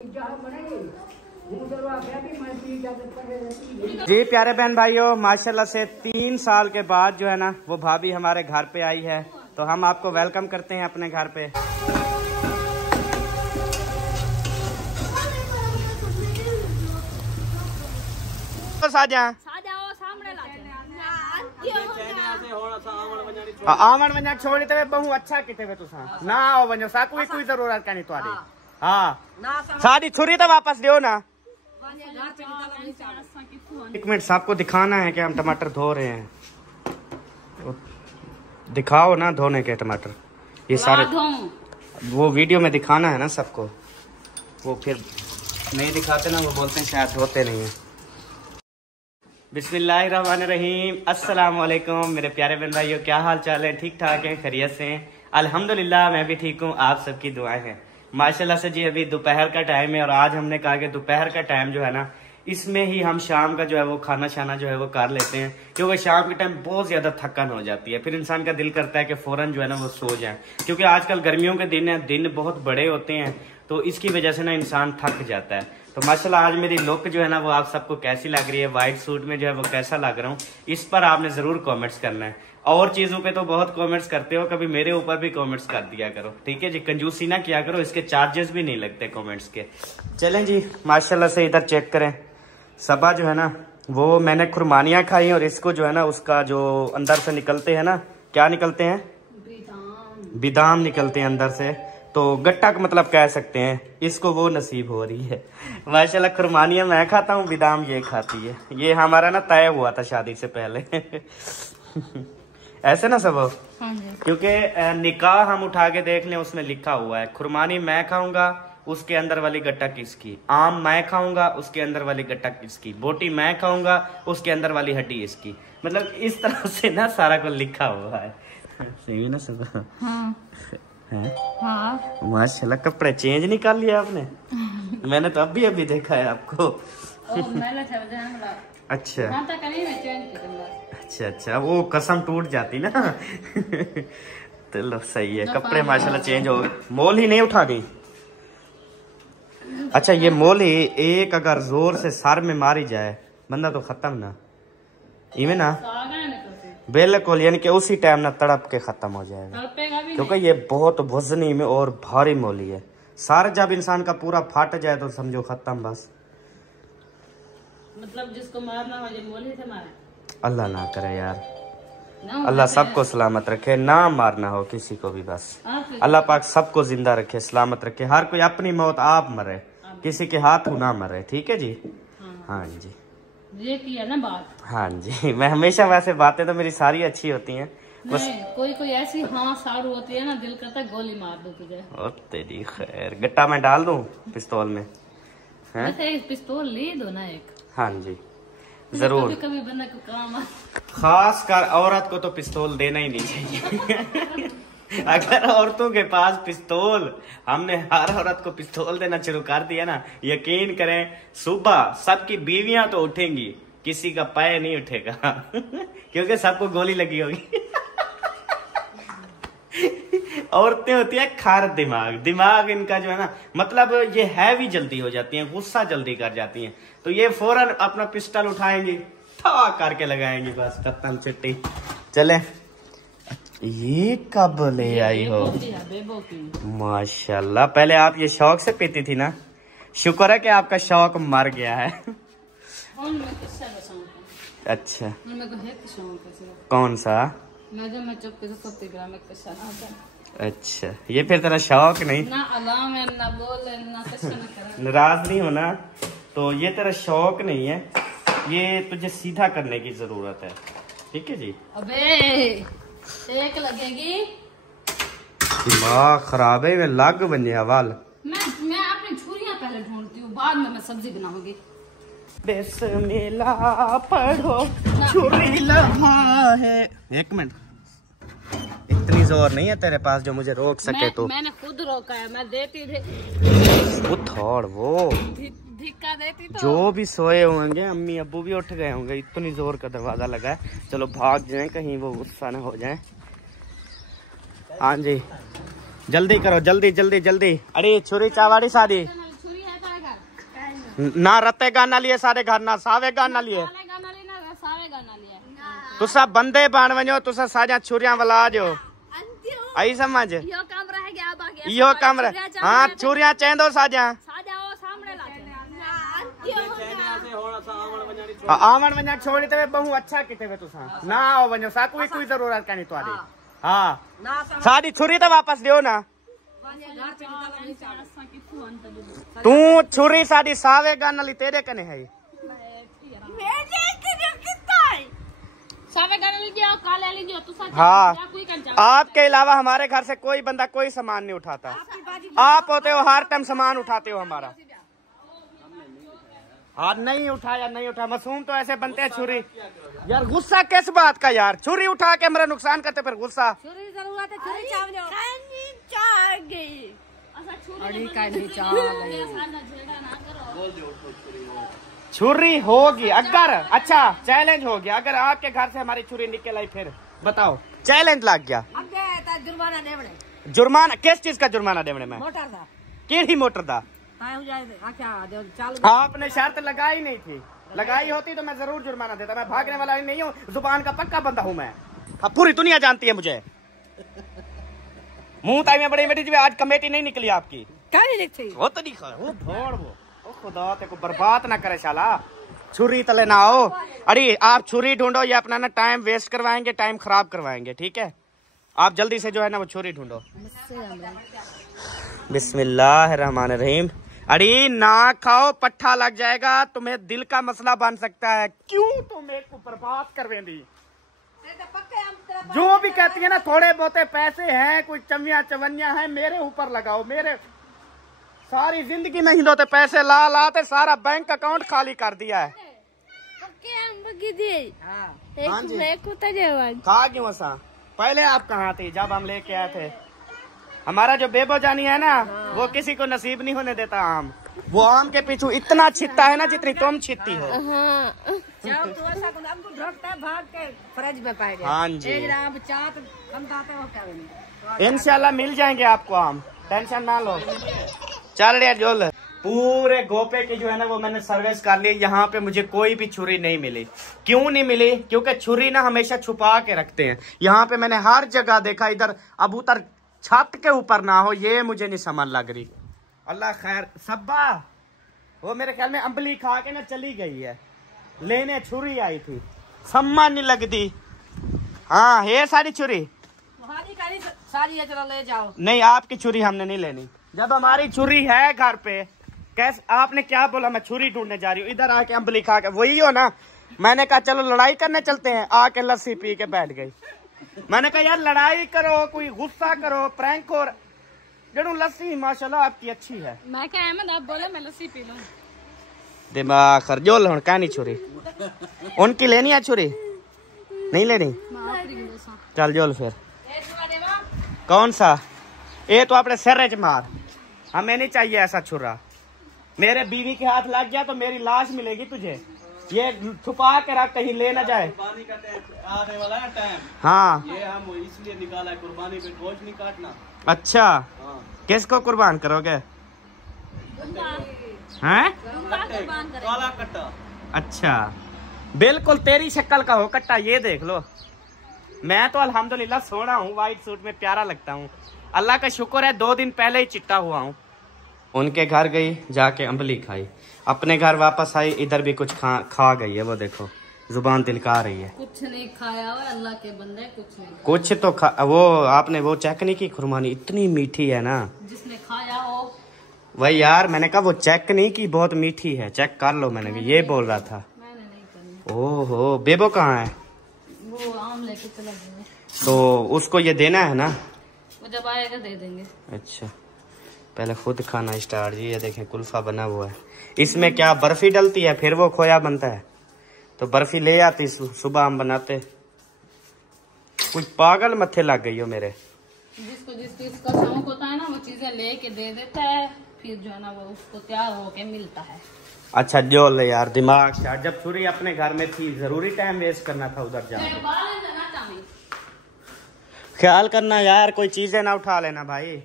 जी प्यारे बहन भाइयों, माशाल्लाह से 3 साल के बाद जो है ना वो भाभी हमारे घर पे आई है, तो हम आपको वेलकम करते हैं अपने घर पे। आवन वञण छोड़ी तवे बहु अच्छा किथे वे तुसा ना आओ वञो साकू कोई जरूरत कानी तवाडी। हाँ साड़ी छुरी तो वापस दियो ना। एक मिनट, सबको दिखाना है कि हम टमाटर धो रहे हैं। दिखाओ ना धोने के टमाटर, ये सारे वो वीडियो में दिखाना है ना सबको, वो फिर नहीं दिखाते ना, वो बोलते हैं शायद होते नहीं है। बिस्मिल्लाहिर्रहमानिर्रहीम, अस्सलाम वालेकुम मेरे प्यारे बहन भाइयों, क्या हाल चाल है? ठीक ठाक है, खैरियत से हैं? अल्हम्दुलिल्लाह मैं भी ठीक हूँ, आप सबकी दुआएं हैं माशाल्लाह से। जी अभी दोपहर का टाइम है और आज हमने कहा कि दोपहर का टाइम जो है ना इसमें ही हम शाम का जो है वो खाना शाना जो है वो कर लेते हैं, क्योंकि शाम के टाइम बहुत ज्यादा थकान हो जाती है, फिर इंसान का दिल करता है कि फौरन जो है ना वो सो जाए, क्योंकि आजकल गर्मियों के दिन है, दिन बहुत बड़े होते हैं, तो इसकी वजह से ना इंसान थक जाता है। तो माशाल्लाह आज मेरी लुक जो है ना वो आप सबको कैसी लग रही है, व्हाइट सूट में जो है वो कैसा लग रहा हूँ, इस पर आपने जरूर कमेंट्स करना है। और चीजों पे तो बहुत कमेंट्स करते हो, कभी मेरे ऊपर भी कमेंट्स कर दिया करो, ठीक है जी, कंजूसी ना किया करो, इसके चार्जेस भी नहीं लगते कमेंट्स के। चलें जी माशाल्लाह से इधर चेक करें, सबा जो है ना वो मैंने खुरमानियाँ खाई और इसको जो है ना उसका जो अंदर से निकलते हैं ना, क्या निकलते हैं, बिदाम निकलते हैं अंदर से, तो गट्टा का मतलब कह सकते हैं, इसको वो नसीब हो रही है माशाल्लाह। खुरमानियाँ मैं खाता हूँ, बिदाम ये खाती है, ये हमारा ना तय हुआ था शादी से पहले ऐसे ना सब, क्योंकि निकाह हम उठा के देख लें उसमें लिखा हुआ है खुरमानी मैं खाऊंगा उसके अंदर वाली गट्टा किसकी, आम मैं खाऊंगा उसके अंदर वाली गट्टा किसकी, बोटी मैं खाऊंगा उसके अंदर वाली हड्डी इसकी, मतलब इस तरह से ना सारा कुछ लिखा हुआ है। सही है ना सब? हाँ। हाँ। माशाल्लाह कपड़े चेंज नहीं कर लिया आपने? मैंने तो अभी अभी देखा है आपको। अच्छा अच्छा, वो कसम टूट जाती ना तो लो सही है, कपड़े माशाल्लाह चेंज हो गए, मोल ही नहीं उठा गई। अच्छा ये मोल ही एक अगर जोर से सर में मारी जाए बंदा तो खत्म ना, इवे ना बिल्कुल, यानी कि उसी टाइम ना तड़प के खत्म हो जाएगा, क्योंकि ये बहुत वजनी में और भारी मोली है। सर जब इंसान का पूरा फट जाए तो समझो खत्म बस, मतलब जिसको मारना हो जो मोली से मारे, अल्लाह ना करे यार, अल्लाह सबको सलामत रखे, ना मारना हो किसी को भी, बस अल्लाह पाक सबको जिंदा रखे, सलामत रखे, हर कोई अपनी मौत आप मरे, किसी के हाथ ना मरे, ठीक है जी। हाँ जी ये किया ना बात। हाँ जी मैं हमेशा, वैसे बातें तो मेरी सारी अच्छी होती हैं, बस कोई कोई ऐसी हाँ सारू होती है ना दिल करता है गोली मार दो तुझे। ओ तेरी खैर, गट्टा मैं डाल दूं पिस्तौल में? एक पिस्तौल ले दो ना एक। हाँ जी जरूर, कभी बंदा को काम, खास कर औरत को तो पिस्तौल देना ही नहीं चाहिए अगर औरतों के पास पिस्तौल, हमने हर औरत को पिस्तौल देना शुरू कर दिया ना, यकीन करें सुबह सबकी बीवियां तो उठेंगी, किसी का पैर नहीं उठेगा क्योंकि सबको गोली लगी होगी औरतें होती है खार दिमाग, दिमाग इनका जो है ना मतलब ये है भी जल्दी हो जाती हैं, गुस्सा जल्दी कर जाती हैं, तो ये फौरन अपना पिस्टल उठाएंगी, था करके लगाएंगी, बस खत्म छुट्टी। चले, ये कब ले आई हो? माशाल्लाह, पहले आप ये शौक से पीती थी ना, शुक्र है कि आपका शौक मर गया है अच्छा कौन सा? अच्छा ये फिर तेरा शौक नहीं ना, ना बोल ना नाराज नहीं होना, तो ये तेरा शौक नहीं है, ये तुझे सीधा करने की जरूरत है, ठीक है जी। अबे एक लगेगी, दिमाग खराब है, लग बने हवाल। मैं अपनी छुरियां पहले ढूंढती हूँ, बाद में मैं सब्जी बनाऊंगी। बिस्मिल्लाह पढ़ो छुरी लगा है। एक मिनट, इतनी जोर नहीं है तेरे पास जो मुझे रोक सके, तो मैंने खुद रोका है, मैं देती थी थोड़ वो धिक्का देती तो। जो भी सोए होंगे, अम्मी अब्बू भी उठ गए होंगे, इतनी जोर का दरवाजा लगा है, चलो भाग जाए कहीं वो गुस्सा न हो जाए। हाँ जी जल्दी करो, जल्दी जल्दी जल्दी, अरे छुरी चावाड़ी शादी ना रत्ते गाना लिए सारे घर ना सावे गाना लिए तुसा बंदे बन वञो तुसा साजा छुरियां वला जो आई समझ यो कम रह हाँ छुरियां चेंदो साजा आवन वञा छोड़ी ते बहु अच्छा किथे वे तुसा ना आओ वञो सा कोई जरूरत कानी तुम्हारी हाँ साडी छुरी तो वापस दियो ना तू छुरी साडी सावे गान ली तेरे कने है हाँ आपके अलावा हमारे घर से कोई बंदा कोई सामान नहीं उठाता आप होते हो हर टाइम सामान उठाते हो हमारा हाँ नहीं उठाया नहीं उठाया मासूम तो ऐसे बनते हैं छुरी यार गुस्सा किस बात का यार छुरी उठा के मेरा नुकसान करते फिर गुस्सा छुरी होगी अगर अच्छा चैलेंज हो गया अगर आपके घर से हमारी छुरी निकल आई फिर बताओ चैलेंज लग गया जुर्माना किस चीज का जुर्माना देने में केड़ी मोटर था आपने शर्त लगाई नहीं थी लगाई होती तो मैं जरूर जुर्माना देता मैं भागने वाला नहीं हूँ जुबान का पक्का बंदा हूँ मैं अब पूरी दुनिया जानती है मुझे मुंह ताई में बड़ी बेटी आज कमेटी नहीं निकली आपकी क्या नहीं लिखती वो तो नहीं वो भोड़ वो खुदा तेको बर्बाद ना करे शाला छुरी तले ना हो अरे आप छुरी ढूंढो ये अपना ना टाइम वेस्ट करवाएंगे टाइम खराब करवाएंगे ठीक है आप जल्दी से जो है ना वो छुरी ढूंढो बिस्मिल्लाहिर्रहमानिर्रहीम अरे ना खाओ पट्ठा लग जाएगा तुम्हें दिल का मसला बन सकता है क्यों तुम एक को बर्बाद करवेंगी जो भी कहती है ना थोड़े बहुते पैसे हैं कुछ चमिया चवनिया है मेरे ऊपर लगाओ मेरे सारी जिंदगी नहीं दोते पैसे ला लाते सारा बैंक अकाउंट खाली कर दिया है खा क्यों ऐसा पहले आप कहाँ थे जब हम लेके आए थे हमारा जो बेबो जानी है ना वो किसी को नसीब नहीं होने देता आम वो आम के पीछू इतना छिटता है ना जितनी तुम छिटती हो हाँ जी इंशाल्लाह मिल जाएंगे आपको आम टेंशन ना लो चल रहे जोल पूरे गोपे की जो है ना वो मैंने सर्विस कर ली यहाँ पे मुझे कोई भी छुरी नहीं मिली क्यों नहीं मिली क्योंकि छुरी ना हमेशा छुपा के रखते हैं यहाँ पे मैंने हर जगह देखा इधर अब उतर छत के ऊपर ना हो ये मुझे नहीं समझ लग रही अल्लाह खैर सब्बा वो मेरे ख्याल में अम्बली खा के ना चली गई है लेने छुरी आई थी सम्मान नहीं लगती हाँ ये सारी छुरी सारी है चलो ले जाओ नहीं आपकी छुरी हमने नहीं लेनी जब हमारी छुरी है घर पे कैसे आपने क्या बोला मैं छुरी ढूंढने जा रही हूँ इधर आके अम्बली खा के वही हो ना मैंने कहा चलो लड़ाई करने चलते हैं आके लस्सी पी के बैठ गई मैंने कहा यार लड़ाई करो कोई गुस्सा करो प्रैंक हो जड़ू लस्सी माशाल्लाह आपकी अच्छी है मैं क्या अहमद आप बोले मैं लस्सी पी लूं दिमाग खरजोल हूं क्या नहीं छुरी उनकी लेनी है छुरी नहीं लेनी चल जोल फिर कौन सा ये तो अपने सिर च मार हमें नहीं चाहिए ऐसा छुरा मेरे बीवी के हाथ लग गया तो मेरी लाश मिलेगी तुझे ये छुपा के रख कहीं ले ना जाए कुर्बानी का आने वाला है टाइम हाँ ये हम इसलिए निकाला है कुर्बानी पे गोश्त नहीं काटना अच्छा हाँ। किसको कुर्बान करोगे हैं काला कट्टा अच्छा बिल्कुल तेरी शक्ल का हो कट्टा ये देख लो मैं तो अल्हम्दुलिल्लाह सोना हूँ व्हाइट सूट में प्यारा लगता हूँ अल्लाह का शुक्र है 2 दिन पहले ही चिट्टा हुआ हूँ उनके घर गई जाके अम्बली खाई अपने घर वापस आई इधर भी कुछ खा गई है वो देखो जुबान तिलका रही है कुछ नहीं खाया हुआ अल्लाह के बंदे कुछ नहीं कुछ तो वो आपने वो चेक नहीं की खुरमानी इतनी मीठी है ना जिसने खाया हो वही यार मैंने कहा वो चेक नहीं की बहुत मीठी है चेक कर लो मैंने ये बोल रहा था मैंने नहीं करनी ओहो बेबो कहाँ है वो आम लेके चला गया तो उसको ये देना है ना वो जब आएगा दे देंगे अच्छा पहले खुद खाना स्टार्ट जी ये देखें कुल्फा बना हुआ है इसमें क्या बर्फी डलती है फिर वो खोया बनता है तो बर्फी ले आती सुबह हम बनाते कुछ पागल मत्थे लग गई हो मेरे जिसको जिस चीज का शौक होता है ना वो चीजें लेके दे देता है फिर जो है ना वो उसको तैयार होके मिलता है अच्छा जो ले यार दिमाग से जब छुरी अपने घर में थी जरूरी टाइम वेस्ट करना था उधर जाके ख्याल करना यार कोई चीजें ना उठा लेना भाई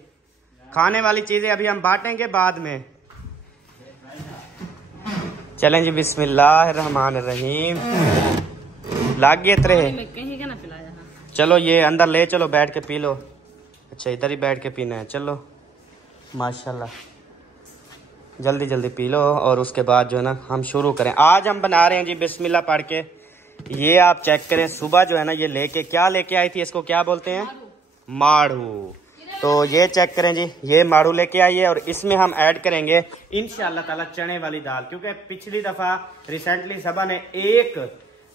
खाने वाली चीजें अभी हम बांटेंगे बाद में चलें जी, बिस्मिल्लाहिर्रहमानिर्रहीम। लाग गए तेरे, कहीं का ना पिलाया। चलो ये अंदर ले चलो, बैठ के पी लो। अच्छा इधर ही बैठ के पीना है, चलो माशाल्लाह, जल्दी जल्दी पी लो। और उसके बाद जो है ना हम शुरू करें। आज हम बना रहे हैं जी बिस्मिल्लाह पढ़ के। ये आप चेक करें, सुबह जो है ना ये लेके क्या लेके आई थी, इसको क्या बोलते हैं, माड़ू। तो ये चेक करें जी, ये माड़ू लेके आई है और इसमें हम ऐड करेंगे इंशाअल्लाह ताला चने वाली दाल। क्योंकि पिछली दफा रिसेंटली सबा ने एक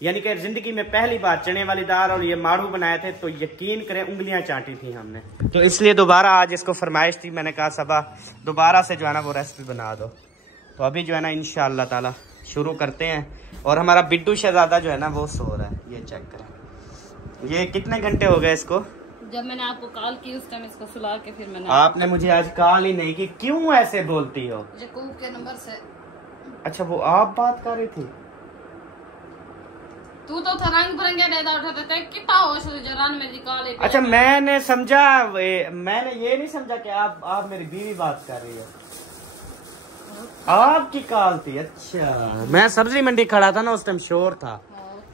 यानी कि जिंदगी में पहली बार चने वाली दाल और ये माड़ू बनाए थे, तो यकीन करें उंगलियां चाटी थी हमने। तो इसलिए दोबारा आज इसको फरमाइश थी, मैंने कहा सबा दोबारा से जो है ना वो रेसिपी बना दो। तो अभी जो है ना इंशाअल्लाह ताला शुरू करते हैं। और हमारा बिट्टू शहजादा जो है ना वो सो रहा है, ये चेक करें। ये कितने घंटे हो गए इसको? जब मैंने आपको कॉल की उस टाइम इसको सुला के फिर मैंने। आपने मुझे आज कॉल ही नहीं की, क्यों ऐसे बोलती हो? जकूब के नंबर से। अच्छा वो आप बात कर रही थी? तू तो था रंग बिरंगे डेदा उठाते थे, कितना होश जरान मेरी कॉल। अच्छा मैंने समझा, मैंने ये नहीं समझा कि आप मेरी बीवी बात कर रही हो। आपकी कॉल थी? अच्छा मैं सब्जी मंडी खड़ा था ना उस टाइम, शोर था।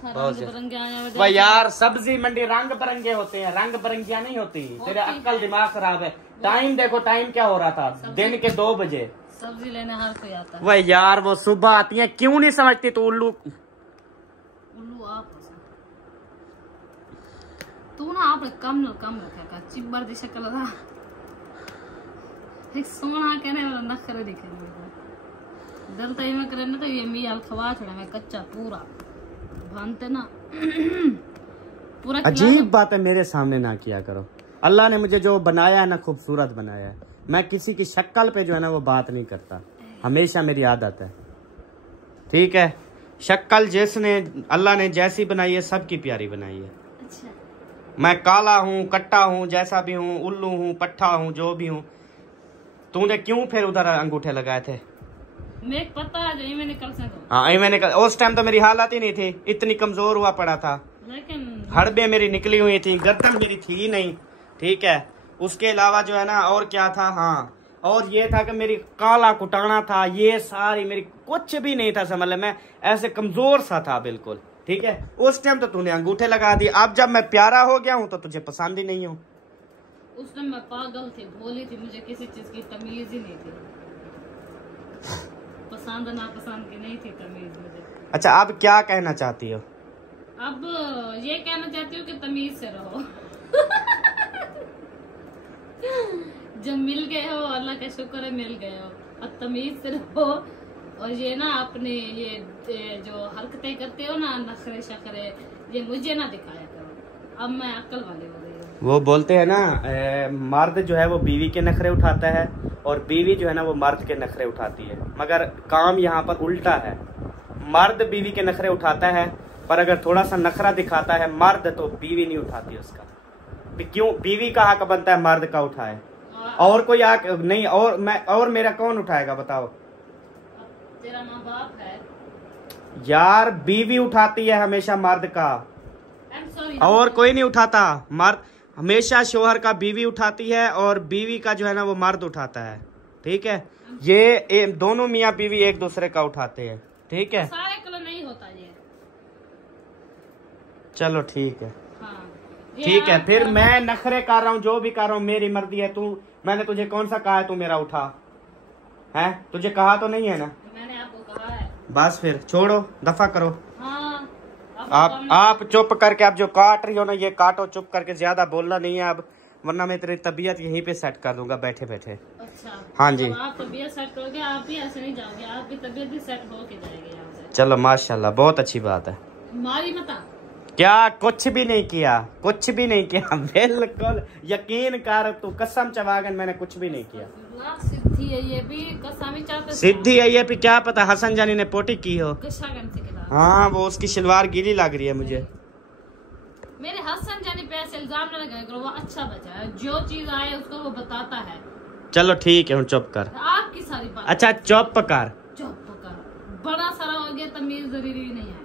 भाई यार सब्जी मंडी रंग बिरंगे होते हैं, रंग बिरंगियां नहीं होती। तेरे अक्ल दिमाग खराब है। टाइम देखो, टाइम क्या हो रहा था, दिन के 2 बजे। सब्जी लेने हर कोई आता है। भाई यार वो सुबह आती है, क्यों नहीं समझती तू? उल्लू आप तू ना आपने कम रखा चिब्बर दी शक्ल था। एक सोना कहने वाला नखरे दिखे दलता ही में करे ना, तो ये मियाल खवा छोड़ा मैं कच्चा पूरा भानते ना पूरा। अजीब बात है, मेरे सामने ना किया करो। अल्लाह ने मुझे जो बनाया है ना खूबसूरत बनाया है। मैं किसी की शक्ल पे जो है ना वो बात नहीं करता, हमेशा मेरी आदत है। ठीक है, शक्ल जिसने अल्लाह ने जैसी बनाई है सबकी प्यारी बनाई है। अच्छा। मैं काला हूँ, कट्टा हूँ, जैसा भी हूँ, उल्लू हूँ, पट्ठा हूँ, जो भी हूँ। तूने क्यों फिर उधर अंगूठे लगाए थे? मैं पता है जो मैंने कल से। हाँ मैंने कल, उस टाइम तो मेरी हालत ही नहीं थी, इतनी कमजोर हुआ पड़ा था, लेकिन हड़बे मेरी निकली हुई थी, गर्दन मेरी थी नहीं। ठीक है, उसके अलावा जो है ना और क्या था, हाँ और ये था कि मेरी काला कुटाना था, ये सारी मेरी कुछ भी नहीं था, समझ ले मैं ऐसे कमजोर सा था बिल्कुल। ठीक है, उस टाइम तो तूने अंगूठे लगा दिए। अब जब मैं प्यारा हो गया हूँ तो तुझे पसंद ही नहीं हूँ। उस टाइम मैं पागल थी, भोली थी, मुझे किसी चीज की तमीज ही नहीं थी, पसंद ना पसंद की नहीं थी तमीज मुझे। अच्छा अब क्या कहना चाहती हो? अब ये कहना चाहती हूँ कि तमीज से रहो। जब मिल गए हो अल्लाह का शुक्र है मिल गए हो, अब तमीज से रहो। और ये ना अपने ये जो हरकतें करते हो ना, नखरे शखरे, ये मुझे ना दिखाया करो। अब मैं अक्ल वाली हो गई हूँ। वो बोलते हैं ना मर्द जो है वो बीवी के नखरे उठाता है और बीवी जो है ना वो मर्द के नखरे उठाती है, मगर काम यहाँ पर उल्टा है। मर्द बीवी के नखरे उठाता है, पर अगर थोड़ा सा नखरा दिखाता है मर्द तो बीवी नहीं उठाती उसका। क्यों? बीवी का हक बनता है मर्द का उठाए, और कोई हक नहीं। और मेरा कौन उठाएगा बताओ? तेरा माँ बाप है यार, बीवी उठाती है हमेशा मर्द का, और कोई नहीं उठाता। मर्द हमेशा शोहर का बीवी उठाती है और बीवी का जो है ना वो मर्द उठाता है। ठीक है, ये दोनों मियाँ बीवी एक दूसरे का उठाते हैं। ठीक है, सारे कलर नहीं होता ये। चलो ठीक है, हाँ। ठीक है, फिर मैं नखरे कर रहा हूँ, जो भी कर रहा हूँ मेरी मर्जी है। मैंने तुझे कौन सा कहा है तू मेरा उठा है? तुझे कहा तो नहीं है ना? मैंने आपको कहा है। बस फिर छोड़ो, दफा करो। हाँ, आप चुप करके, आप जो काट रही हो ना ये काटो चुप करके, ज्यादा बोलना नहीं है अब, वरना मैं तेरी तबीयत यहीं पे सेट कर दूंगा बैठे बैठे। अच्छा हाँ जी, आप तबीयत सेट करोगे, आप भी ऐसे नहीं जाओगे, आपकी तबीयत भी सेट होके जाएगी यहाँ से। चलो माशाल्लाह, बहुत अच्छी बात है। मारी मता क्या? कुछ भी नहीं किया, कुछ भी नहीं किया, बिल्कुल यकीन कर तू, कसम चवागन मैंने कुछ भी नहीं किया। सिद्धि है ये भी, सिद्धि है ये भी, क्या पता हसन जानी ने पोटी की हो। हाँ वो उसकी शलवार गीली लग रही है मुझे। मेरे हसन जानी पे ऐसे इल्जाम न लगाया करो, वो अच्छा बच्चा है, जो चीज आए उसको वो बताता है। चलो ठीक है, चुप कर, आपकी सारी बात। अच्छा चुप कर, चुप कर, बड़ा सारा हो गया, तमीज जरूरी नहीं है।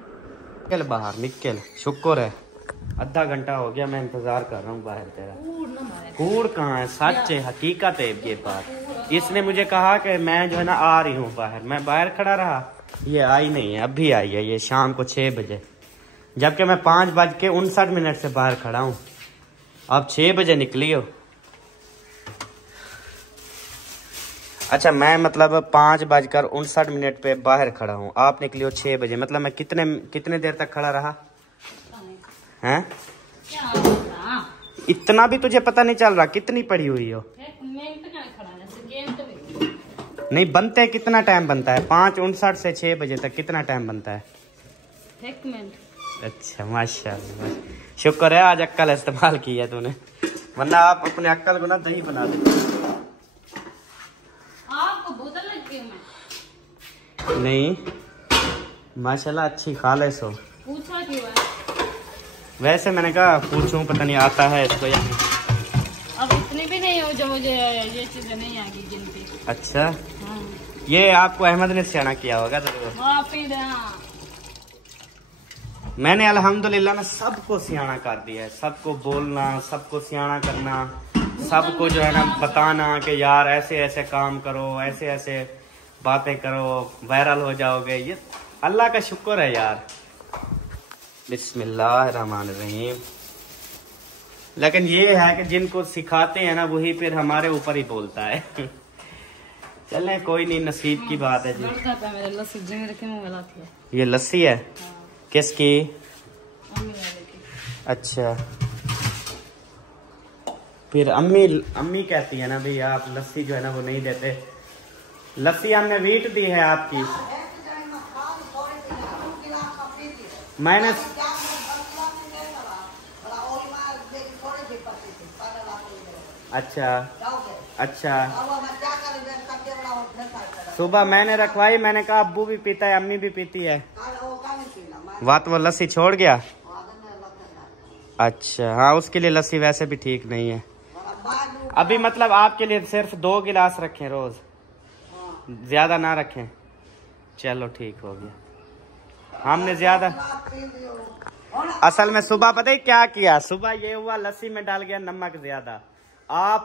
निकल बाहर निकल, शुक्र है आधा घंटा हो गया मैं इंतजार कर रहा हूँ बाहर तेरा। कूड़ कहाँ है? सच है, हकीकत है ये बात। इसने मुझे कहा कि मैं जो है ना आ रही हूँ बाहर। मैं बाहर खड़ा रहा, ये आई नहीं है। अभी आई है ये शाम को 6 बजे, जबकि मैं 5:59 से बाहर खड़ा हूँ। अब 6 बजे निकली हो। अच्छा, मैं मतलब 5:59 पे बाहर खड़ा हूँ, आप निकली हो 6 बजे। मतलब मैं कितने देर तक खड़ा रहा हैं? इतना भी तुझे पता नहीं चल रहा कितनी पड़ी हुई हो? नहीं बनते कितना टाइम बनता है? 5:59 से 6 बजे तक कितना टाइम बनता है? 1 मिनट। अच्छा माशाल्लाह, शुक्र है आज अक्ल इस्तेमाल की है तूने, वरना आप अपने अक्ल को ना दही बना दे। आपको बोतल लग गई? मैं नहीं माशाल्लाह अच्छी खालिस हो। पूछा क्यों है? वैसे मैंने कहा पूछूं, पता नहीं आता है इसको या नहीं। अब इतनी भी नहीं हो जो मुझे ये चीजें नहीं आएगी गिनती। अच्छा हाँ। ये आपको अहमद ने सियाना किया होगा जरूर। मैंने अल्हम्दुलिल्लाह ना सबको सियाना कर दिया है, सबको बोलना, सबको सियाना करना, सबको जो है ना बताना कि यार ऐसे ऐसे काम करो, ऐसे ऐसे बातें करो, वायरल हो जाओगे। ये अल्लाह का शुक्र है यार। बिस्मिल्लाहिर्रहमानिर्रहीम। लेकिन ये है कि जिनको सिखाते हैं ना वही फिर हमारे ऊपर ही बोलता है। चले कोई नहीं, नसीब की बात है जी। मेरे लस्सी जी रखे में ये लस्सी है? हाँ। किसकी? अम्मी वाले की। अच्छा, फिर अम्मी कहती है ना भाई आप लस्सी जो है ना वो नहीं देते। लस्सी हमने वीट दी है आपकी। मैंने अच्छा अच्छा सुबह मैंने रखवाई, मैंने कहा अब्बू भी पीता है, अम्मी भी पीती है। वात वो लस्सी छोड़ गया। अच्छा हाँ, उसके लिए लस्सी वैसे भी ठीक नहीं है। अभी मतलब आपके लिए सिर्फ 2 गिलास रखें रोज, ज्यादा ना रखें। चलो ठीक हो गया। हमने ज्यादा असल में सुबह पता है क्या किया? सुबह ये हुआ लस्सी में डाल गया नमक ज्यादा,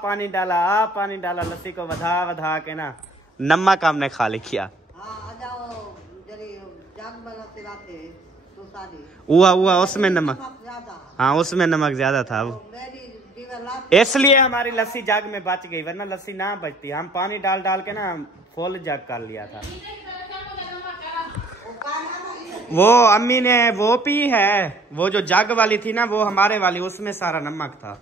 पानी डाला लस्सी को वधा के ना नमक हमने खाली किया। हुआ उसमें नमक, हाँ उसमें नमक ज्यादा था वो, इसलिए हमारी लस्सी जग में बच गई, वरना लस्सी ना बचती। हम पानी डाल के ना फुल जग कर लिया था। वो अम्मी ने वो पी है, वो जो जग वाली थी ना वो हमारे वाली, उसमें सारा नमक था।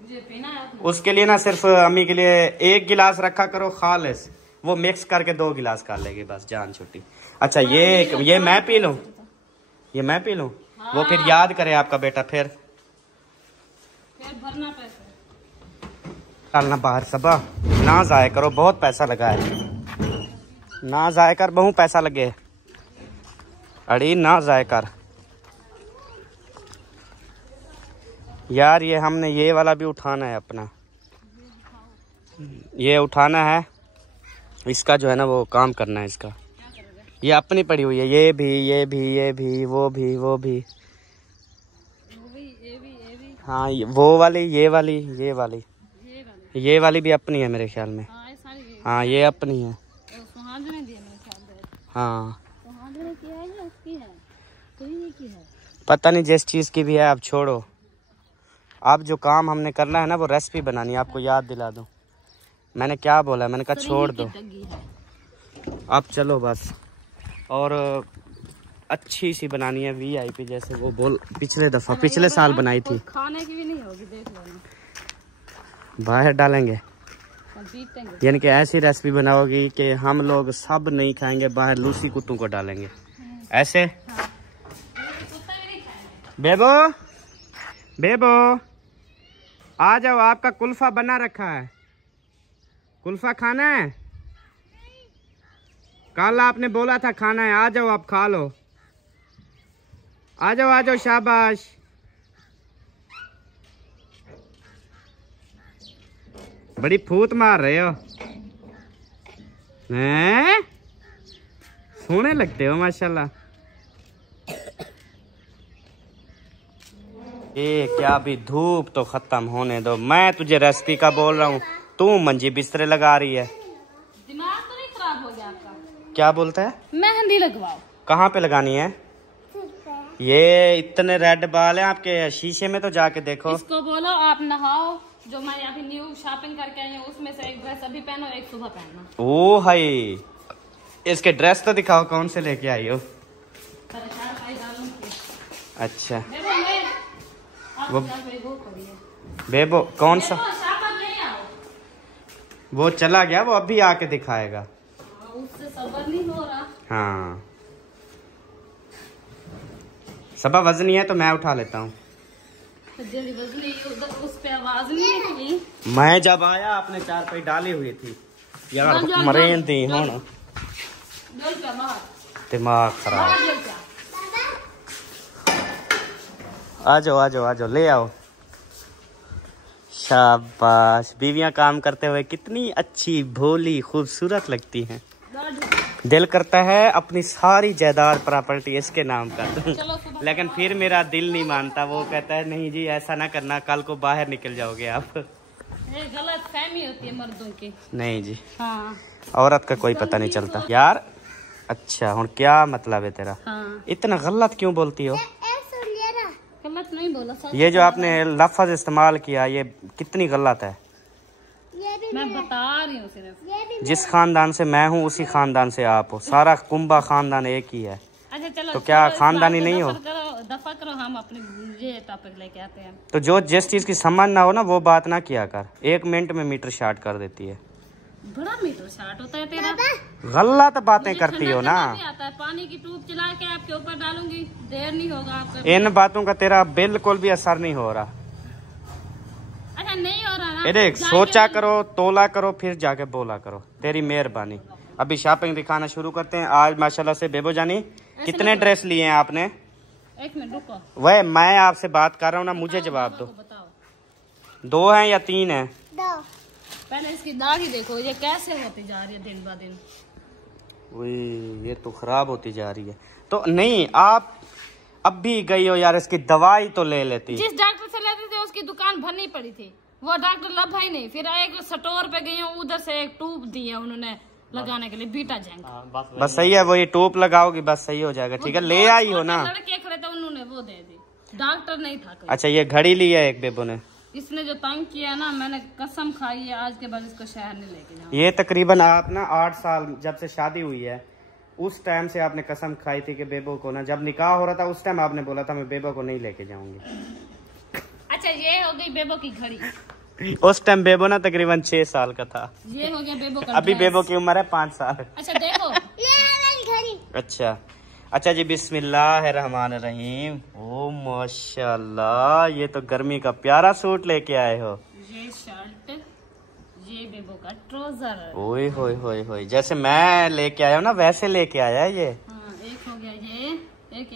मुझे पीना है। उसके लिए ना सिर्फ अम्मी के लिए 1 गिलास रखा करो खालिस, वो मिक्स करके 2 गिलास कर लेगी बस, जान छुट्टी। अच्छा ये मैं पी लूं? ये मैं पी लूं? हाँ। वो फिर याद करे आपका बेटा, फिर भरना पैसा डालना बाहर। सबा ना जाया करो, बहुत पैसा लगा है, ना जाया कर, बहुत पैसा लगे। अड़ी ना जाया कर यार। ये हमने ये वाला भी उठाना है अपना, ये उठाना है, इसका जो है ना वो काम करना है इसका। ये अपनी पड़ी हुई है, ये भी वो भी हाँ, वो वाली ये वाली भी अपनी है मेरे ख्याल में। हाँ ये अपनी है। हाँ पता नहीं जिस चीज की भी है, अब छोड़ो। अब जो काम हमने करना है ना वो रेसिपी बनानी है, आपको याद दिला दूं। मैंने क्या बोला, मैंने कहा छोड़ दो अब, चलो बस। और अच्छी सी बनानी है VIP जैसे वो बोल पिछले साल बनाई थी। खाने की भी नहीं होगी, देख लेना। बाहर डालेंगे, यानी कि ऐसी रेसिपी बनाओगी कि हम लोग सब नहीं खाएंगे, बाहर लूसी कुत्तों को डालेंगे ऐसे। बेबो आ जाओ, आपका कुल्फा बना रखा है। कुल्फा खाना है? कल आपने बोला था खाना है, आ जाओ आप खा लो। आ जाओ शाबाश। बड़ी फूट मार रहे हो हैं? सोने लगते हो माशाल्लाह। ये क्या, भी धूप तो खत्म होने दो। मैं तुझे रेसिपी का बोल रहा हूँ, तू मंजी बिस्तरे लगा रही है। दिमाग तो नहीं खराब हो गया आपका? क्या बोलता है? मेहंदी लगवाओ। कहाँ पे लगानी है? ये इतने रेड बाल हैं आपके, शीशे में तो जाके देखो। इसको बोलो आप नहाओ, जो मैं अभी न्यू शॉपिंग करके आई हूँ उसमें से एक ड्रेस अभी पहनो, एक सुबह पहनना। ओ हाय, इसके ड्रेस तो दिखाओ, कौन से लेके आई हो? अच्छा वो बेबो कौन सा? वो चला गया, वो अभी आके दिखाएगा। उससे सबर नहीं हो रहा। हाँ सबा वजनी है तो मैं उठा लेता हूँ। उस पे आवाज नहीं निकली। मैं जब आया आपने चारपाई डाली हुई थी यार, मरें दी हो ना, दिमाग खराब। आ जाओ आ जाओ आ जाओ, ले आओ। शाबाश, बीवियां काम करते हुए कितनी अच्छी भोली खूबसूरत लगती हैं। दिल करता है अपनी सारी जायदाद प्रॉपर्टी इसके नाम कर दूं, लेकिन फिर मेरा दिल नहीं मानता। वो कहता है नहीं जी ऐसा ना करना, कल को बाहर निकल जाओगे आप। गलत फहमी होती है मर्दों की। नहीं जी, हाँ। औरत का कोई पता नहीं चलता यार। अच्छा हुन क्या मतलब है तेरा? हाँ। इतना गलत क्यों बोलती हो? गलत नहीं बोला, ये जो आपने लफ्ज इस्तेमाल किया ये कितनी गलत है। मैं बता रही हूँ सिर्फ। जिस खानदान से मैं हूँ उसी खानदान से आप हो, सारा कुंबा खानदान एक ही है। अच्छा चलो, तो क्या खानदानी नहीं हो? दफा करो, हम अपने ये टॉपिक लेके आते हैं। तो जो जिस चीज की समझ ना हो ना वो बात ना किया कर, 1 मिनट में मीटर शार्ट कर देती है। बड़ा मीटर शार्ट होता है तेरा। गलत बातें करती हो ना। आता है, पानी की ट्यूब चला के आपके ऊपर डालूंगी, देर नहीं होगा आपका। इन बातों का तेरा बिल्कुल भी असर नहीं हो रहा। अच्छा नहीं हो रहा ना? देख, सोचा करो, तोला करो, फिर जाके बोला करो। तेरी मेहरबानी। अभी शॉपिंग दिखाना शुरू करते हैं। आज माशाल्लाह से बेबो जानी कितने ड्रेस लिए हैं आपने? 1 मिनट रुको। वह मैं आपसे बात कर रहा हूँ ना, मुझे जवाब दो। बताओ 2 हैं या 3 हैं? 2। पहले इसकी दाढ़ी देखो, ये कैसे होती जा रही है दिन ब दिन। वही, ये तो खराब होती जा रही है। तो नहीं, आप अब भी गई हो यार, इसकी दवाई तो ले लेती। जिस डॉक्टर से लेते थे उसकी दुकान भरनी पड़ी थी, वो डॉक्टर लभा ही नहीं। फिर एक स्टोर पे गई हूँ, उधर से एक ट्यूब दी है उन्होंने लगाने के लिए, बीटा जैंक। बस सही है, वो ये टूप लगाओगी बस सही हो जाएगा। ठीक है, ले आई हो ना? लड़के खड़े थे उन्होंने वो दे दी, डॉक्टर नहीं था कोई। अच्छा, ये घड़ी ली है एक बेबो ने। इसने जो तंग किया ना, मैंने कसम खाई है आज के बाद इसको शहर नहीं लेके जाऊंगी। ये तकरीबन आप ना 8 साल जब से शादी हुई है उस टाइम से आपने कसम खाई थी कि बेबो को ना, जब निकाह हो रहा था उस टाइम आपने बोला था मैं बेबो को नहीं लेके जाऊंगी। अच्छा, ये हो गई बेबो की घड़ी। उस टाइम बेबो ना तकरीबन 6 साल का था। ये हो गया बेबो का अभी बेबो की उम्र है 5 साल। अच्छा देखो अच्छा अच्छा जी, बिस्मिल्लाहिर्रहमानिर्रहीम। ओ माशाल्लाह, ये तो गर्मी का प्यारा सूट लेके आए हो। ये शर्ट, ये बेबो का ट्राउजर। ओए होए होए होए, जैसे मैं लेके आया हूँ ना वैसे लेके आया है ये। हाँ, एक हो गया ये, एक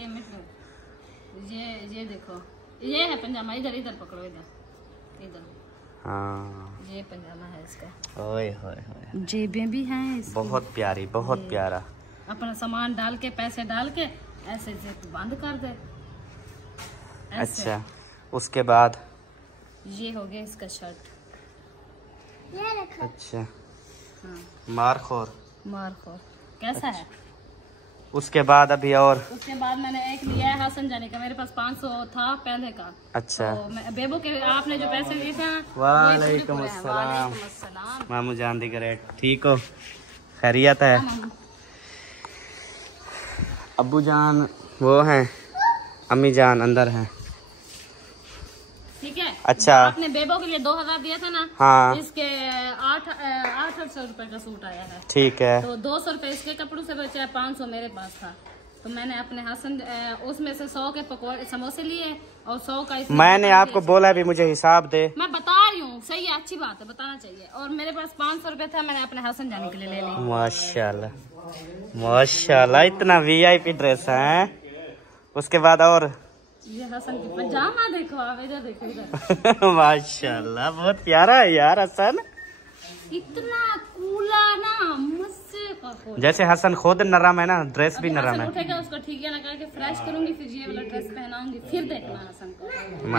ये देखो, ये है पजामा। इधर इधर पकड़ो, इधर इधर। हाँ, ये पजामा है इसका। ओए होए होए, जेबें भी हैं इसकी। बहुत प्यारी, बहुत प्यारा। अपना सामान डाल के, पैसे डाल के ऐसे बंद कर दे। अच्छा, उसके बाद ये हो गया इसका शर्ट। अच्छा हाँ। मारखोर कैसा है? उसके बाद अभी और उसके बाद मैंने एक लिया है हसन जाने का, मेरे पास 500 था पहले का। अच्छा, तो बेबो के आपने जो पैसे दिए थे। वालेकुम अस्सलाम मामू जान दी ग्रेट। ठीक हो? खैरियत है? अब्बू जान वो हैं, अम्मी जान अंदर हैं। ठीक है। अच्छा, आपने बेबो के लिए 2000 दिया था ना? हाँ। इसके 800 रुपए का सूट आया है। ठीक है। तो 200 रुपए इसके कपड़ों से बचा है, 500 मेरे पास था। तो मैंने अपने हसन उसमें से 100 के पकौड़े समोसे लिए और 100 का। मैंने आपको बोला भी मुझे हिसाब दे। मैं बता रही हूँ, सही है, अच्छी बात है, बताना चाहिए। और मेरे पास 500 रुपए था, मैंने अपने हसन जाने के लिए ले ली। माशाल्लाह माशाल्लाह, इतना वीआईपी ड्रेस है। उसके बाद और ये हसन की पजामा देखो, आप इधर देखो इधर। माशाल्लाह, बहुत प्यारा है यार हसन। इतना कूला ना, मुझसे जैसे हसन खुद नरम है ना, ड्रेस भी नरम है। उठेगा उसको ठीक है ना करके फ्रेश करूंगी, फिर ये वाला ड्रेस पहनाऊंगी, फिर देखना हसन को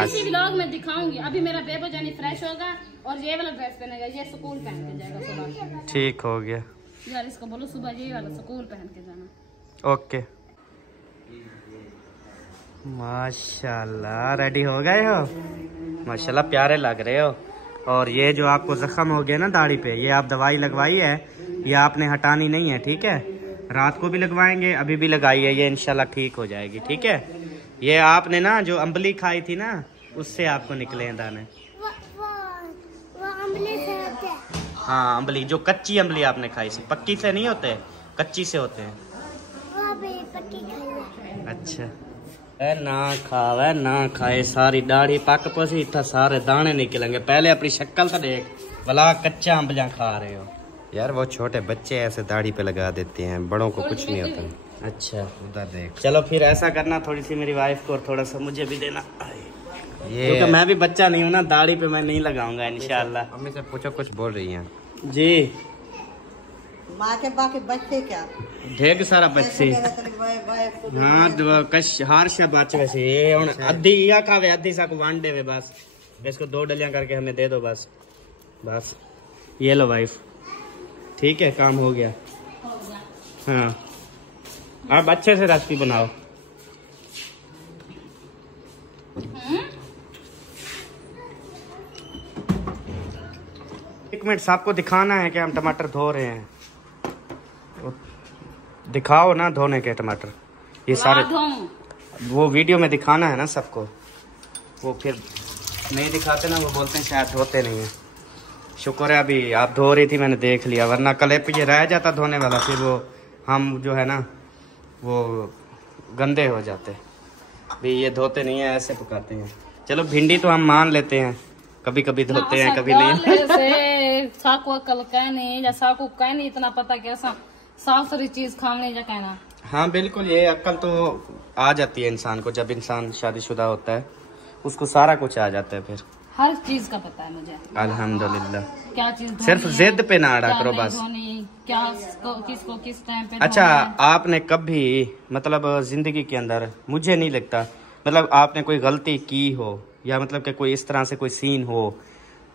इसी व्लॉग में दिखाऊंगी। अभी मेरा बेबो जानी फ्रेश होगा और ये वाला ड्रेस पहनेगा, ये स्कूल पहन के जाएगा सुबह। ठीक हो गया यार, इसको बोलो सुबह ये वाला स्कूल पहन के जाना। ओके माशाल्लाह, रेडी हो गए हो माशाल्लाह, प्यारे लग रहे हो। और ये जो आपको जख्म हो गया ना दाढ़ी पे, ये आप दवाई लगवाई है, ये आपने हटानी नहीं है, ठीक है। रात को भी लगवाएंगे, अभी भी लगाई है, ये इंशाल्लाह ठीक हो जाएगी, ठीक है। ये आपने ना जो अम्बली खाई थी ना, उससे आपको निकले हैं दाने। हाँ अम्बली, जो कच्ची अम्बली आपने खाई थी, पक्की से नहीं होते, कच्ची से होते हैं। अच्छा ना खावे ना खाए, सारी दाढ़ी पक पसी, इतना सारे दाने निकलेंगे। पहले अपनी शक्ल तो देख, भला कच्चा अम्बलियां खा रहे हो यार। वो छोटे बच्चे ऐसे दाढ़ी पे लगा देते हैं, बड़ों को कुछ नहीं होता। अच्छा उधर देख। चलो फिर ऐसा करना, थोड़ी सी मेरी वाइफ को और थोड़ा सा मुझे भी देना, ये क्योंकि मैं भी बच्चा नहीं हूँ ना, दाढ़ी पे मैं नहीं लगाऊंगा इंशाल्लाह। अम्मी से पूछो, कुछ बोल रही हैं जी। माँ के बाकी बच्चे क्या ढेर सारा बच्चे, हाँ हार बाच वैसे ये अद्धी या खावे, अद्धी सा को वांडे वे, बस इसको 2 डलियां करके हमें दे दो, बस बस। ये लो वाइफ, ठीक है, काम हो गया। हाँ अब अच्छे से रेसिपी बनाओ। एक मिनट, आपको दिखाना है कि हम टमाटर धो रहे हैं, दिखाओ ना धोने के टमाटर, ये सारे वो वीडियो में दिखाना है ना सबको, वो फिर नहीं दिखाते ना, वो बोलते हैं शायद धोते नहीं है। शुक्र है अभी आप धो रही थी, मैंने देख लिया, वरना क्लिप ये रह जाता धोने वाला, फिर वो हम जो है ना वो गंदे हो जाते। भी ये धोते नहीं है, ऐसे पकाते हैं। चलो भिंडी तो हम मान लेते हैं, कभी कभी धोते हैं कभी नहीं। साकू अकल कहनी या साकू कहनी, इतना पता कैसा साफ सारी चीज खाने जा कहना। हाँ बिल्कुल, ये अक्ल तो आ जाती है इंसान को, जब इंसान शादीशुदा होता है उसको सारा कुछ आ जाता है, फिर हर चीज का पता है मुझे अल्हम्दुलिल्लाह। क्या चीज सिर्फ जिद पे ना अड़ा करो बस, क्या किसको किस टाइम पे। अच्छा आपने कभी मतलब जिंदगी के अंदर, मुझे नहीं लगता मतलब आपने कोई गलती की हो, या मतलब कि कोई इस तरह से कोई सीन हो,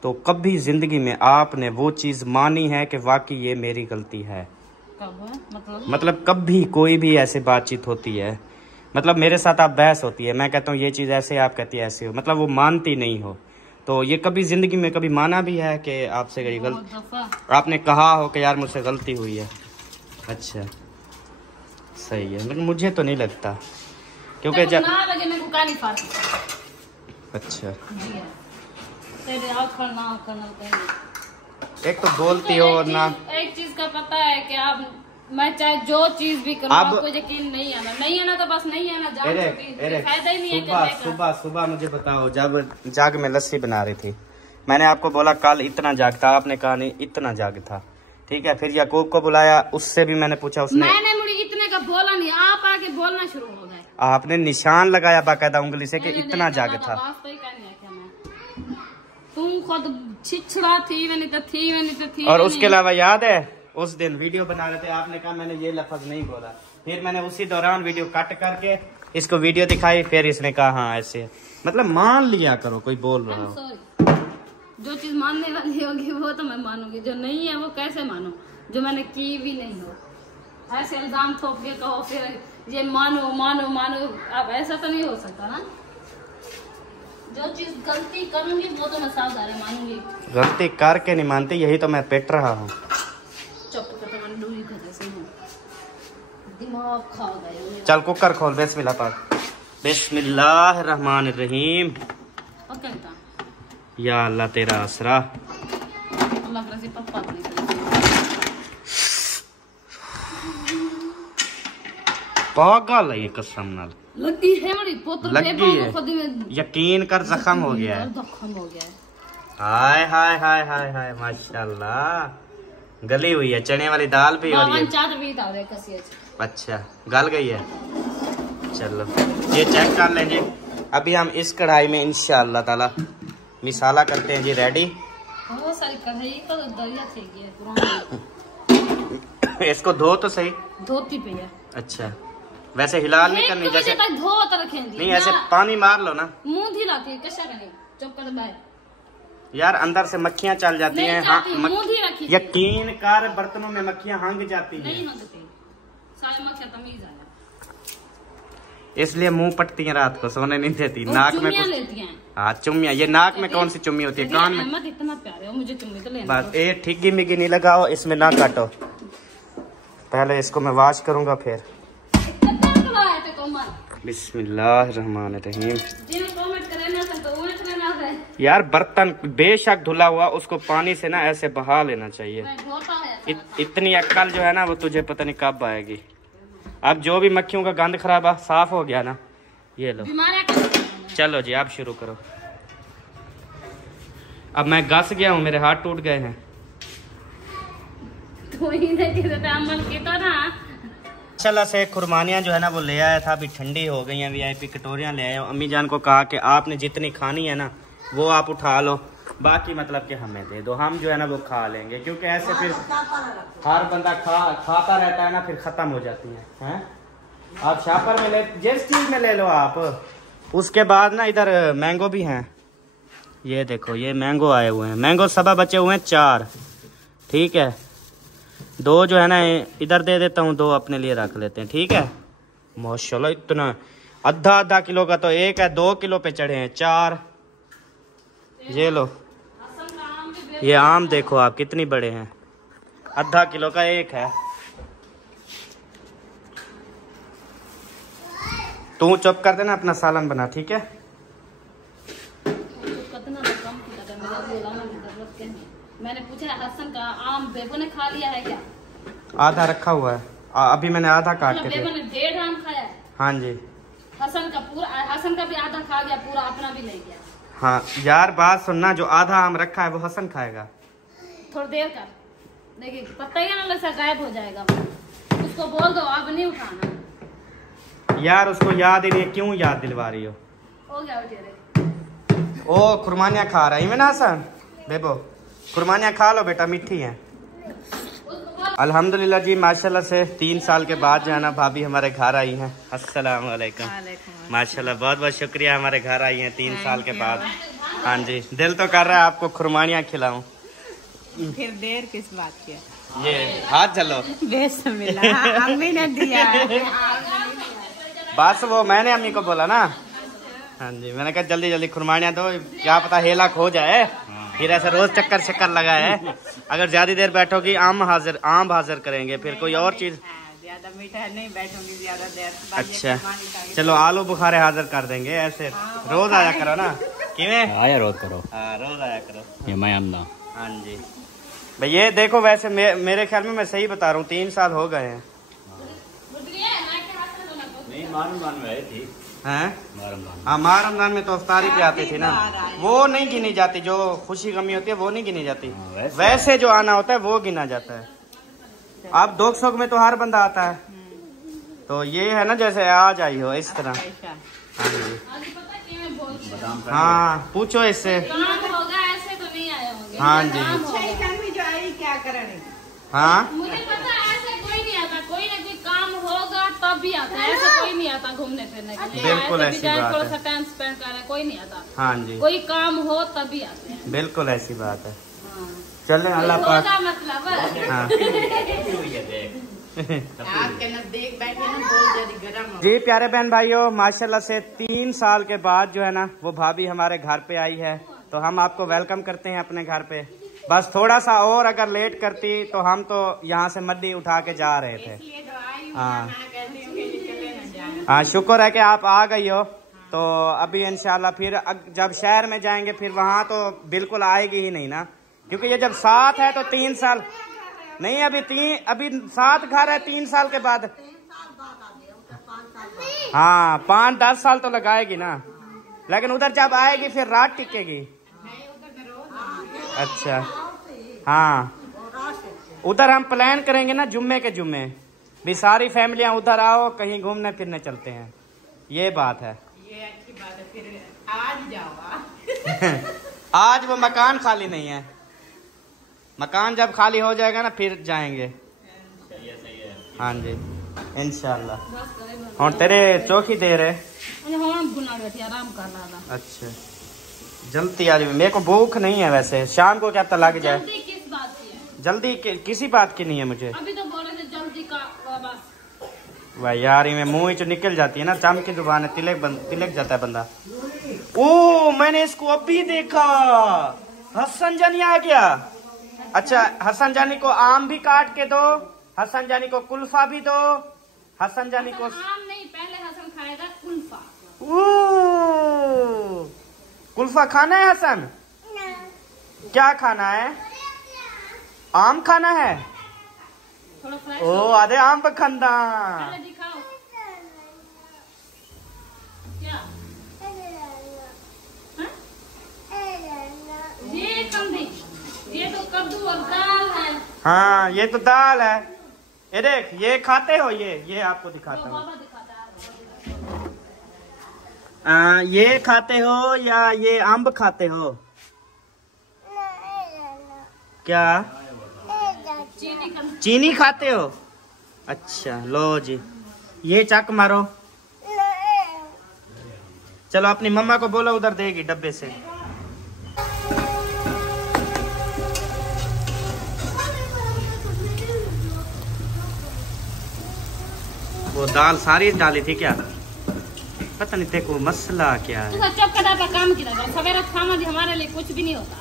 तो कभी जिंदगी में आपने वो चीज मानी है कि वाकई ये मेरी गलती है? मतलब कभी कोई भी ऐसे बातचीत होती है, मतलब मेरे साथ आप बहस होती है, मैं कहता हूँ ये चीज ऐसे, आप कहती है ऐसे हो, मतलब वो मानती नहीं हो, तो ये कभी जिंदगी में कभी माना भी है कि आपसे कोई गलती, आपने कहा हो कि यार मुझसे गलती हुई है? अच्छा सही है, मतलब मुझे तो नहीं लगता, क्योंकि जब अच्छा एक तो बोलती हो ना, एक चीज का पता है कि आप, मैं चाहे जो चीज भी करूँ आपको यकीन नहीं आना तो बस नहीं आना, फायदा ही नहीं है। सुबह मुझे बताओ, जब जाग में लस्सी बना रही थी, मैंने आपको बोला कल इतना जाग था, आपने कहा नहीं इतना जाग था, ठीक है। फिर याकूब को बुलाया, उससे भी मैंने पूछा, उसने मैंने मुझे इतने का बोला नहीं, आप आके बोलना शुरू हो गए, आपने निशान लगाया बाकायदा उंगली से कि इतना जाग था। तुम खुद छिछड़ा थी, मैंने तो थी। और उसके अलावा याद है उस दिन वीडियो बना रहे थे, आपने कहा मैंने ये लफ्ज नहीं बोला, फिर मैंने उसी दौरान वीडियो कट करके इसको वीडियो दिखाई, फिर इसने कहा हाँ ऐसे, मतलब मान लिया करो कोई बोल रहा हो। जो चीज मानने वाली होगी वो तो मैं मानूंगी, जो नहीं है वो कैसे मानूं, जो मैंने की भी नहीं हो। ऐसे इल्जाम थोप के कहो फिर ये मानो मानो मानो, अब ऐसा तो नहीं हो सकता ना। जो चीज गलती करूंगी वो तो मैं सावधानी मानूंगी, गलती करके नहीं मानती, यही तो मैं पेट रहा हूँ। दिमाग खा गए। चल कुकर खोल, बिस्मिल्लाह पाक, बिस्मिल्लाहिर्रहमानिर्रहीम। या अल्लाह तेरा आसरा, पागल है ये कसम नाल लगी है, लगी है, यकीन कर जख्म हो गया है, हाय हाय हाय हाय हाय माशाल्लाह, गली हुई है, चने वाली दाल भी हो रही है। अच्छा गल गई है, चलो ये चेक कर लेंगे। अभी हम इस कढ़ाई में इंशाअल्लाह ताला मिसाला करते हैं जी रेडी। बहुत सारी कढ़ाई तो दरिया थी इसको धो तो सही। धोती पे है। अच्छा, वैसे हिलाल नहीं करनी जैसे धो तो रखेंगे नहीं, ऐसे पानी मार लो ना। मुंह ढिलाती है कैसा करें, चुप कर बाहर यार, अंदर से मक्खियां चल जाती हैं। हाँ, यकीन कर बर्तनों में मक्खियां हंग जाती हैं। नहीं हंगती, सारे मक्खियां तमीज आया, इसलिए मुंह पटती हैं रात को, सोने नहीं देती। नाक में लेती हैं। हाँ, चुम्मियां। ये नाक में कौन सी चुम्मी होती है? कान में। इतना प्यारे हो, मुझे चुम्मी तो लेना। बस ये ठिग्गी मिग्गी नहीं लगाओ, इसमें ना काटो। पहले इसको मैं वॉश करूंगा फिर। बिस्मिल्लाहिर्रहमानिर्रहीम। यार, बर्तन बेशक धुला हुआ, उसको पानी से ना ऐसे बहा लेना चाहिए। इतनी अक्ल जो है ना, वो तुझे पता नहीं कब आएगी। अब जो भी मक्खियों का गंद खराब साफ हो गया ना, ये लो। चलो जी, आप शुरू करो। अब मैं घस गया हूँ, मेरे हाथ टूट गए हैं। माशाल्लाह से खुरमानियाँ जो है ना वो ले आया था, अभी ठंडी हो गई हैं। VIP कटोरियाँ ले आए। अम्मी जान को कहा कि आपने जितनी खानी है ना वो आप उठा लो, बाकी मतलब कि हमें दे दो, हम जो है ना वो खा लेंगे, क्योंकि ऐसे फिर हर बंदा खाता रहता है ना, फिर खत्म हो जाती हैं। आप शापर में ले, जिस चीज में ले लो आप। उसके बाद ना इधर मैंगो भी हैं, ये देखो, ये मैंगो आए हुए हैं। मैंगो सबा बचे हुए हैं 4, ठीक है। 2 जो है ना इधर दे देता हूँ, 2 अपने लिए रख लेते हैं, ठीक है। माशाल्लाह, इतना आधा किलो का तो एक है, 2 किलो पे चढ़े हैं 4। ये लो, ये आम देखो आप कितनी बड़े हैं, आधा किलो का एक है। तू चुप कर देना, अपना सालन बना, ठीक है। मैंने पूछा हसन का आम बेबो ने खा लिया है क्या? आधा रखा हुआ है, अभी मैंने आधा काट के बेबो ने 1.5 आम खाया है। हाँ जी। हसन का भी आधा खा गया, पूरा अपना भी ले गया। हाँ यार, बात सुनना, जो आधा आम रखा है वो हसन खाएगा। थोड़ी देर कर, देखिए पता ही ना लसा गायब हो जाएगा। उसको बोल दो अब नहीं उठाना। यार, उसको याद ही नहीं, क्यों याद दिलवा रही हो गया तेरे। ओ खुरमानियाँ खा रही है ना हसन। बेबो, खुरमानियाँ खा लो बेटा, मीठी हैं। अल्हम्दुलिल्लाह जी, माशाल्लाह से 3 साल के बाद जो है ना भाभी हमारे घर आई हैं। अस्सलाम वालेकुम। माशाल्लाह, बहुत बहुत शुक्रिया, हमारे घर आई हैं 3 साल के बाद। हाँ जी, दिल तो कर रहा है आपको खुरमानियाँ खिलाऊं। फिर देर किस बात की? ये हाथ चलो, अम्मी ने दिया है। बस वो मैंने अम्मी को बोला ना। हाँ जी, मैंने कहा जल्दी जल्दी खुरमानियाँ दो, क्या पता हेला खो जाए, फिर ऐसे रोज चक्कर लगाए। अगर ज्यादा देर बैठोगी आम हाजिर करेंगे, फिर कोई और चीज। ज्यादा मीठा नहीं बैठूंगी ज्यादा देर। अच्छा चलो, आलू बुखारे हाजिर कर देंगे। ऐसे रोज आया करो ना। किवें आया रोज करो। हाँ, रोज आया करो। ये मैं आमदा। हाँ जी भाई, ये देखो, वैसे मेरे ख्याल में मैं सही बता रहा हूँ, 3 साल हो गए हैं। नहीं, मारमदान में आई थी। हैं? हाँ, माह रमजान में तो अफ्तारी पे आती थी ना, वो नहीं गिनी जाती। जो खुशी गमी होती है वो नहीं गिनी जाती। वैसे जो आना होता है वो गिना जाता है। अब 200 में तो हर बंदा आता है, तो ये है ना जैसे आज आई हो इस तरह। हाँ जी, हाँ पूछो इससे। हाँ जी, क्या करें? हाँ मुझे पता है, ऐसे कोई नहीं आता, कोई ना कोई काम होगा तब भी आता है, ऐसे कोई नहीं आता घूमने फिरने के लिए। बिल्कुल ऐसी बात थोड़ा है। सा टाइम स्पेंड कर रहे, कोई नहीं आता। हाँ जी, कोई काम हो तभी आते हैं। बिल्कुल ऐसी बात है। हाँ। चले अल्लाह पाक। मतलब हाँ। आपके नजदीक बैठे ना, बहुत ज्यादा गर्म हो। जी प्यारे बहन भाइयों, माशाल्लाह से 3 साल के बाद जो है ना वो भाभी हमारे घर पे आई है, तो हम आपको वेलकम करते हैं अपने घर पे। बस थोड़ा सा और अगर लेट करती तो हम तो यहाँ से मड्डी उठा के जा रहे थे। हाँ हाँ, शुक्र है कि आप आ गई हो। तो अभी इंशाल्लाह फिर जब शहर में जाएंगे फिर वहाँ तो बिल्कुल आएगी ही नहीं ना, क्योंकि ये जब साथ है तो 3 साल नहीं, अभी 7 घर है 3 साल के बाद। हाँ, 5-10 साल तो लगाएगी ना, लेकिन उधर जब आएगी फिर रात टिकेगी। अच्छा हाँ, उधर हम प्लान करेंगे ना जुम्मे के जुम्मे भी, सारी फैमिलियां उधर आओ, कहीं घूमने फिरने चलते हैं। ये बात है, ये अच्छी बात है। फिर आज जाओ। आज वो मकान खाली नहीं है, मकान जब खाली हो जाएगा ना फिर जाएंगे। हाँ जी इंशाल्लाह। बस करे बस। और तेरे चौकी देर है। हम बुना बैठी आराम कर रहा था। अच्छा जल्दी आ रही, मेरे को भूख नहीं है वैसे, शाम को क्या पता लग जाए। जल्दी किस बात की है? जल्दी किसी बात की नहीं है मुझे। अभी तो बोल रहे थे जल्दी का बस। भाई यार इनमें मुंह ही निकल जाती है ना, चाम की जुबान है, तिलक जाता है बंदा। ओ मैंने इसको अभी देखा, हसन जानी आ गया। अच्छा हसन जानी को आम भी काट के दो, हसन जानी को कुल्फा भी दो, हसन जानी को आम नहीं, पहले हसन खाएगा कुल्फा। कुल्फा खाना है हसन? क्या खाना है? आम खाना है? थोड़ा फ्रेश ओ आधे आम बखंदा। पहले दिखाओ क्या? हाँ? ये कंदी, ये तो कद्दू और दाल है। हाँ ये तो दाल है। ये देख, ये खाते हो? ये आपको दिखाता हूँ। बाबा दिखाता है। ये खाते हो या ये अम्ब खाते हो? क्या चीनी खाते हो? अच्छा लो जी, ये चक मारो। चलो अपनी मम्मा को बोलो उधर देगी डब्बे से। वो दाल सारी डाली थी क्या? पता नहीं तेको मसला क्या है। तू चुप कर अपना काम किया कर, सवेरे खाना भी हमारे लिए कुछ भी नहीं होता।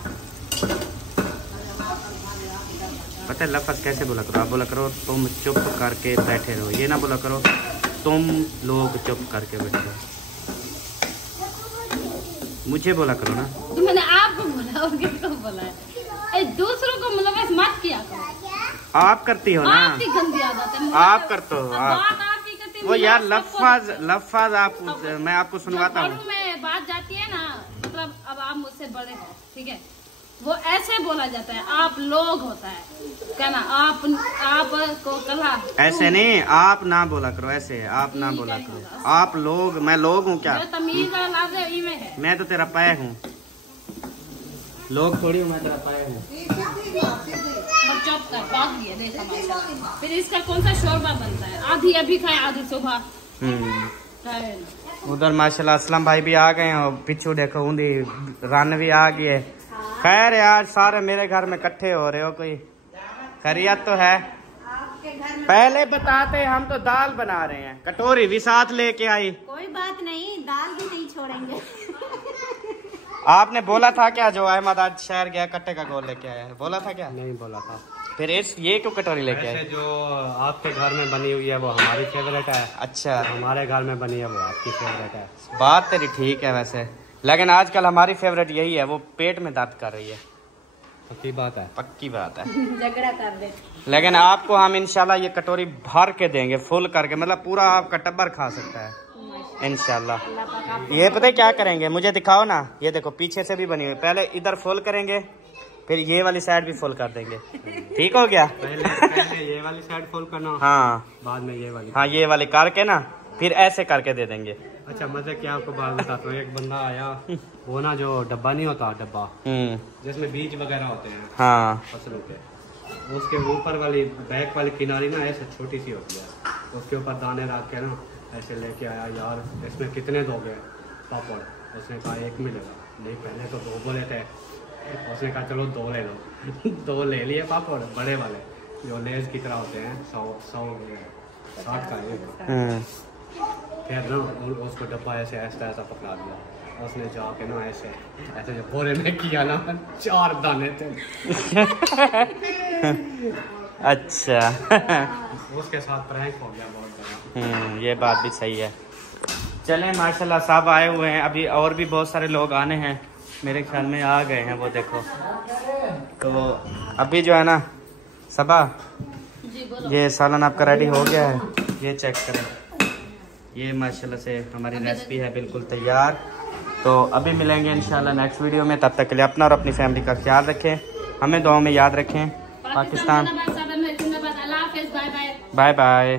पता है लफ्ज कैसे बोला करो? आप बोला करो तुम चुप करके बैठे रहो, ये ना बोला करो तुम लोग चुप करके बैठे रहो। मुझे बोला करो ना। तो मैंने आपको बोला और किसको बोला है? दूसरों को मतलब मत किया करो। आप करती हो ना? आपकी गंदी आदत है। आप करते हो। बात आपकी करती वो यार लफ्ज आप, मैं आपको सुनवाता हूँ। में बात जाती है ना, मतलब अब आप मुझसे बड़े हो, ठीक है, वो ऐसे बोला जाता है। आप लोग होता है क्या ना, आप को कला ऐसे नहीं, आप ना बोला करो ऐसे, आप ना बोला करो। आप लोग, मैं लोग हूँ क्या? तमीज का लफ्ज़ है, इमे है। मैं तो तेरा पैर हूँ, लोग थोड़ी हूँ, मैं तेरा पैर हूँ। चुप कर, बात भी है, देख हमारा। फिर इसका कौन सा शोरबा बनता है? आधी अभी खाए, आधी सुबह। उधर माशाल्लाह असलम भाई भी आ गए हैं, और पिछू देखो ऊंधी रन भी आ गई है। खैर यार सारे मेरे घर में इकट्ठे हो रहे हो, कोई खैरियत तो है? पहले बताते, हम तो दाल बना रहे हैं, कटोरी भी साथ लेके आई। कोई बात नहीं, दाल भी नहीं छोड़ेंगे। आपने बोला था क्या, जो अहमद आज शहर गया कट्टे का गोल लेके आया है, बोला था क्या? नहीं बोला था। फिर ये क्यों कटोरी लेके आए? जो आपके घर में बनी हुई है वो हमारी फेवरेट है। अच्छा हमारे घर में बनी है वो आपकी फेवरेट है। बात तेरी ठीक है वैसे, लेकिन आजकल हमारी फेवरेट यही है, वो पेट में दर्द कर रही है। पक्की बात है। पक्की बात है। झगड़ा कर दे। लेकिन आपको हम इंशाल्लाह ये कटोरी भर के देंगे, फुल करके, मतलब पूरा आपका टब्बर खा सकता है इंशाल्लाह। ये पता है क्या करेंगे, मुझे दिखाओ ना, ये देखो पीछे से भी बनी हुई, पहले इधर फुल करेंगे, फिर ये वाली साइड भी फुल कर देंगे। ठीक हो गया? पहले ये वाली साइड फुल करना, हाँ बाद में ये वाली। हाँ ये वाली करके ना, फिर ऐसे करके दे देंगे। अच्छा मजे क्या आपको बात बताता हूँ। एक बंदा आया, वो ना जो डब्बा नहीं होता, डब्बा जिसमें बीज वगैरह होते हैं हाँ फसलों के, उसके ऊपर वाली बैक वाली किनारी ना ऐसे छोटी सी होती है, उसके ऊपर दाने रख के ना ऐसे लेके आया। यार इसमें कितने दोगे पापड़? उसने कहा 1 मिलेगा। नहीं पहले तो 2 बोले थे। उसने कहा चलो 2 ले लो। 2 ले लिए पापड़, बड़े वाले जो लेज की तरह होते हैं, 100-60 का एक। फिर ना उसको डब्बा ऐसे ऐसा पकड़ा दिया। उसने जाके ना ऐसे जो बोरे में किया ना, 4 दाने थे। अच्छा उसके साथ प्रैंक हो गया बहुत बड़ा। ये बात भी सही है। चलें माशाल्लाह सब आए हुए हैं, अभी और भी बहुत सारे लोग आने हैं, मेरे ख्याल में आ गए हैं वो देखो। तो अभी जो है ना सबा, ये सालन आपका रेडी हो गया है, ये चेक करें। ये माशाल्लाह से हमारी रेसिपी है बिल्कुल तैयार। तो अभी मिलेंगे इंशाल्लाह नेक्स्ट वीडियो में, तब तक के लिए अपना और अपनी फैमिली का ख्याल रखें, हमें दुआओं में याद रखें। Pakistan, bye bye.